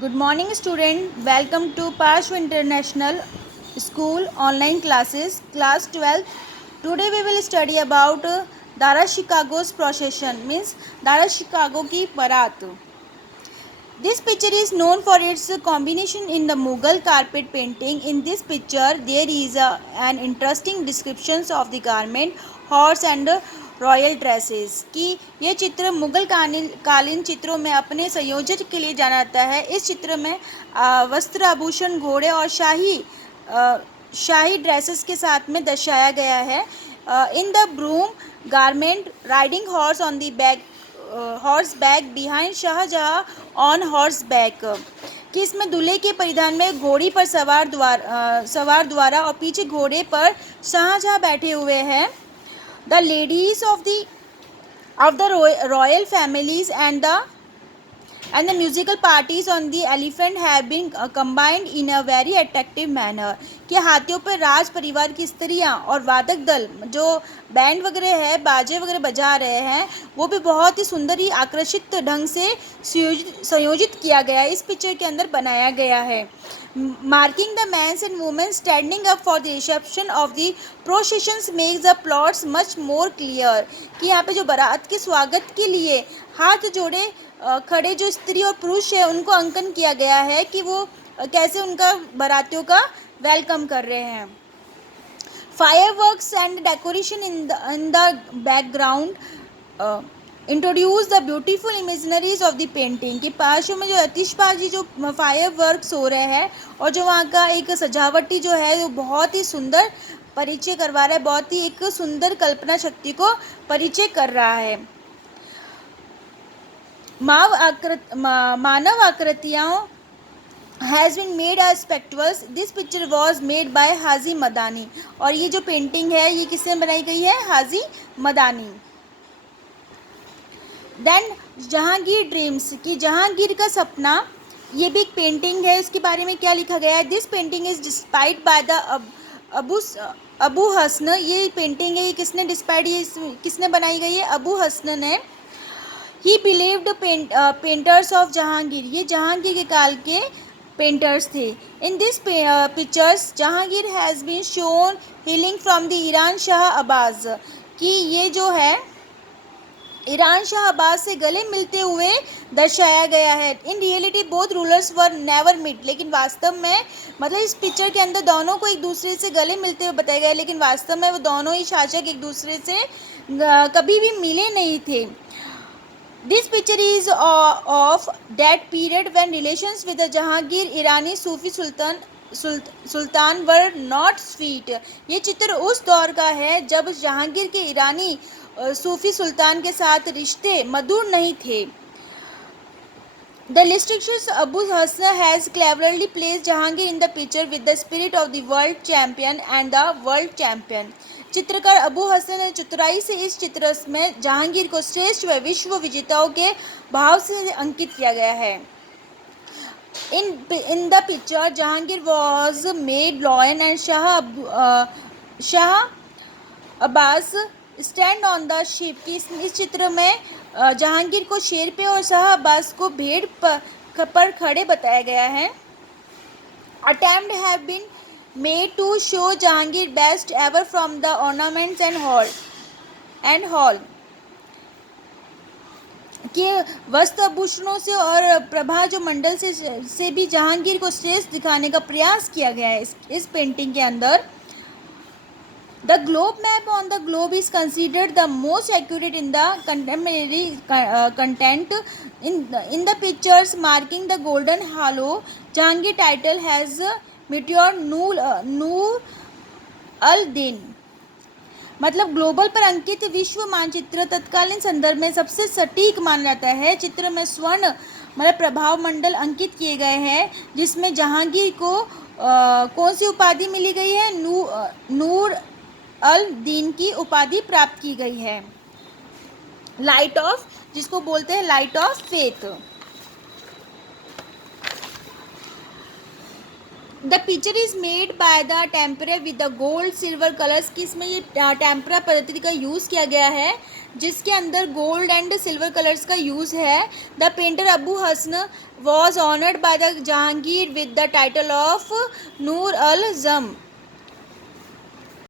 Good morning, student. Welcome to Pashwa International School online classes, class 12th. Today we will study about Dara Chicago's procession, means Dara Chicago की बारात. This picture is known for its combination in the Mughal carpet painting. In this picture, there is an interesting description of the garment, horse and royal dresses कि यह चित्र मुगल कालीन चित्रों में अपने संयोजन के लिए जाना जाता है. इस चित्र में वस्त्र आभूषण घोड़े और शाही ड्रेसेस के साथ में दर्शाया गया है. In the broom garment riding horse on the back horseback behind Shahjahan on horseback कि इसमें दूल्हे के परिधान में घोड़ी पर सवार द्वारा और पीछे घोड़े पर शाहजहाँ बैठे हुए हैं. The ladies of the royal families and the musical parties on the elephant have been combined in a very attractive manner कि हाथियों पर राज परिवार की स्त्रियां और वादक दल जो बैंड वगैरह है बाजे वगैरह बजा रहे हैं वो भी बहुत ही सुंदर ही आकर्षित ढंग से संयोजित किया गया है. इस पिक्चर के अंदर बनाया गया है. Marking the men and women standing up for the reception of the processions makes the plots much more clear कि यहाँ पे जो बारात के स्वागत के लिए हाथ जोड़े खड़े जो स्त्री और पुरुष है उनको अंकन किया गया है कि वो कैसे उनका बारातियों का वेलकम कर रहे हैं. Fireworks and decoration in the background introduce the beautiful imaginaries of the painting कि पार्श्व में जो आतिशबाजी जो फायर वर्क्स हो रहे हैं और जो वहाँ का एक सजावटी जो है वो बहुत ही सुंदर परिचय करवा रहा है, बहुत ही एक सुंदर कल्पना शक्ति को परिचय कर रहा है. मानव आकृतियाँ has been made as spectrals. This picture was made by Haji Madani और ये जो पेंटिंग है ये किसने बनाई गई है? हाजी मदानी. देन जहांगीर ड्रीम्स कि जहांगीर का सपना ये भी एक पेंटिंग है. इसके बारे में क्या लिखा गया है? This painting is despite by the Abu Hasan. ये पेंटिंग है ये किसने डिस्पाइट ये किसने बनाई गई है? अबू हसन ने. He believed painters of Jahangir ये जहांगीर के काल के पेंटर्स थे. In this pictures Jahangir has been shown healing from the Iran Shah Abbas कि ये जो है ईरान शाह अब्बास से गले मिलते हुए दर्शाया गया है. In reality both rulers were never meet लेकिन वास्तव में मतलब इस पिक्चर के अंदर दोनों को एक दूसरे से गले मिलते हुए बताया गया है लेकिन वास्तव में वो दोनों ही शासक एक दूसरे से कभी भी मिले नहीं थे. This picture is of that period when relations with the Jahangir Irani Sufi Sultan were not sweet. ये चित्र उस दौर का है जब जहांगीर के ईरानी सूफी सुल्तान के साथ रिश्ते मधुर नहीं थे. द लिस्टिक्स Abu Hasan has cleverly place Jahangir in the picture with the spirit of the world champion and the world champion. चित्रकार अबू हसन ने चतुराई से इस चित्र में जहांगीर को श्रेष्ठ व विश्व विजेताओं के भाव से अंकित किया गया है. In the picture, Jahangir was made lion and Shah Abbas stand on the sheep. इस चित्र में जहांगीर को शेर पे और शाह अब्बास को भेड़ पर खड़े बताया गया है. Attempt have been made to show Jahangir best ever from the ornaments and hall कि वस्त्र आभूषणों से और प्रभा जो मंडल से भी जहांगीर को श्रेष्ठ दिखाने का प्रयास किया गया है इस पेंटिंग के अंदर. The globe map on the globe is considered the most accurate in the contemporary content in the pictures marking the golden halo. Jahangir title has मिट्योर नूर अल दिन मतलब ग्लोबल पर अंकित विश्व मानचित्र तत्कालीन संदर्भ में सबसे सटीक माना जाता है. चित्र में स्वर्ण मतलब प्रभाव मंडल अंकित किए गए हैं जिसमें जहांगीर को कौन सी उपाधि मिली गई है? नूर अल दीन की उपाधि प्राप्त की गई है. लाइट ऑफ जिसको बोलते हैं light of faith. The picture is made by the tempera with the gold silver colours की इसमें ये टेम्परा पद्धति का यूज़ किया गया है. जिसके अंदर गोल्ड एंड सिल्वर कलर्स का यूज़ है। The painter Abu Hasan was honoured by the Jahangir with the title of Nur al जम।